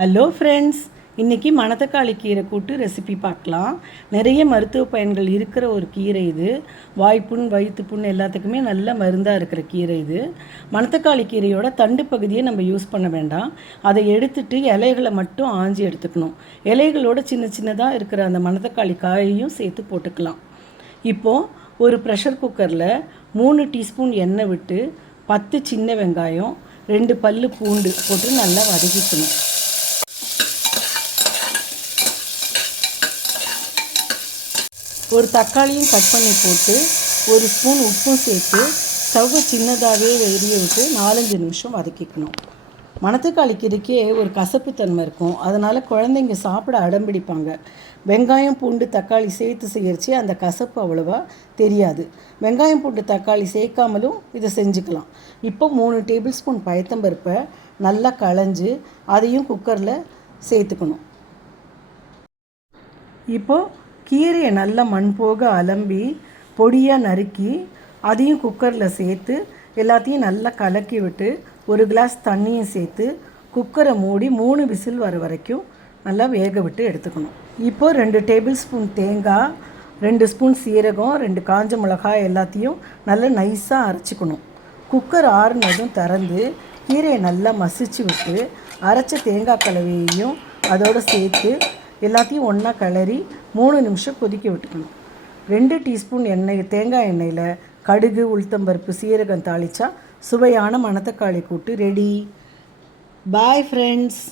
Hello friends இன்றைக்கி மணத்தக்காளி கீரை கூட்டு ரெசிபி பார்க்கலாம். நிறைய மருத்துவ பயன்கள் இருக்கிற ஒரு கீரை இது. வாய்ப்புண் வயிற்றுப்புண் எல்லாத்துக்குமே நல்ல மருந்தாக இருக்கிற கீரை இது. மணத்தக்காளி கீரையோட தண்டு பகுதியை நம்ம யூஸ் பண்ண வேண்டாம். அதை எடுத்துட்டு இலைகளை மட்டும் ஆஞ்சி எடுத்துக்கணும். இலைகளோட சின்ன சின்னதாக இருக்கிற அந்த மணத்தக்காளி காயையும் சேர்த்து போட்டுக்கலாம். இப்போது ஒரு ப்ரெஷர் குக்கரில் மூணு டீஸ்பூன் எண்ணெய் விட்டு பத்து சின்ன வெங்காயம் ரெண்டு பல் பூண்டு போட்டு நல்லா வதக்கிக்கணும். ஒரு தக்காளியும் கட் பண்ணி போட்டு ஒரு ஸ்பூன் உப்பும் சேர்த்து ஸ்டவ்வை சின்னதாகவே எரிய விட்டு நாலஞ்சு நிமிஷம் வதக்கிக்கணும். மணத்தக்காளி கீரைக்கே ஒரு கசப்புத்தன்மை இருக்கும். அதனால் குழந்தைங்க சாப்பிட அடம்பிடிப்பாங்க. வெங்காயம் பூண்டு தக்காளி சேர்த்து செய்யறச்சு அந்த கசப்பு அவ்வளோவா தெரியாது. வெங்காயம் பூண்டு தக்காளி சேர்க்காமலும் இதை செஞ்சுக்கலாம். இப்போ மூணு டேபிள் ஸ்பூன் பயத்தம்பருப்பை நல்லா களைஞ்சு அதையும் குக்கரில் சேர்த்துக்கணும். இப்போது கீரையை நல்லா மண் போக அலம்பி பொடியாக நறுக்கி அதையும் குக்கரில் சேர்த்து எல்லாத்தையும் நல்லா கலக்கி விட்டு ஒரு கிளாஸ் தண்ணியும் சேர்த்து குக்கரை மூடி மூணு விசில் வர வரைக்கும் நல்லா வேக விட்டு எடுத்துக்கணும். இப்போது ரெண்டு டேபிள் ஸ்பூன் தேங்காய் ரெண்டு ஸ்பூன் சீரகம் ரெண்டு காஞ்ச மிளகாய் எல்லாத்தையும் நல்லா நைஸாக அரைச்சிக்கணும். குக்கர் ஆறுனதும் திறந்து கீரையை நல்லா மசிச்சு விட்டு அரைச்ச தேங்காய் கலவையையும் அதோடு சேர்த்து எல்லாத்தையும் ஒன்றா கிளறி மூணு நிமிஷம் கொதிக்க விட்டுக்கணும். ரெண்டு டீஸ்பூன் எண்ணெய் தேங்காய் எண்ணெயில் கடுகு உளுத்தம்பருப்பு சீரகம் தாளித்தா சுவையான மணத்தக்காளி கூட்டு ரெடி பாய் ஃப்ரெண்ட்ஸ்